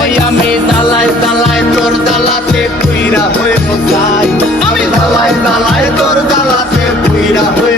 ওই আমি দালাই দালাই তোর দালাতে পুইরা হয়ে যাই, আমি দালাই দালাই তোর দালাতে পুইরা হয়ে